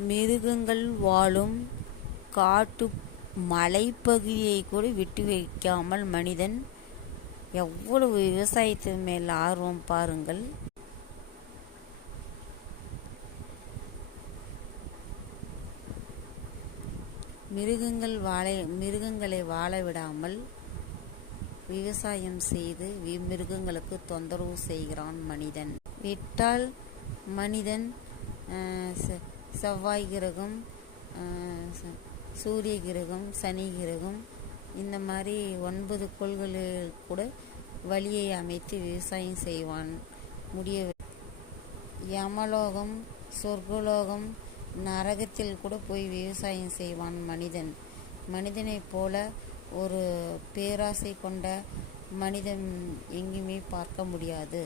மிருகங்கள் வாழும் காட்டு மலைப்பகுதியை கூட விட்டு வைக்காமல் மனிதன் எவ்வளவு விவசாயத்தின் மேல் ஆர்வம் பாருங்கள். மிருகங்களை வாழ விடாமல் விவசாயம் செய்து மிருகங்களுக்கு தொந்தரவு செய்கிறான் மனிதன். விட்டால் மனிதன் செவ்வாய் கிரகம், சூரிய கிரகம், சனி கிரகம் இந்த மாதிரி 9 கோள்களில் கூட வழியை அமைத்து விவசாயம் செய்வான். யமலோகம், சொர்க்கலோகம், நரகத்தில் கூட போய் விவசாயம் செய்வான் மனிதன். மனிதனைப் போல ஒரு பேராசை கொண்ட மனிதன் எங்கேயுமே பார்க்க முடியாது.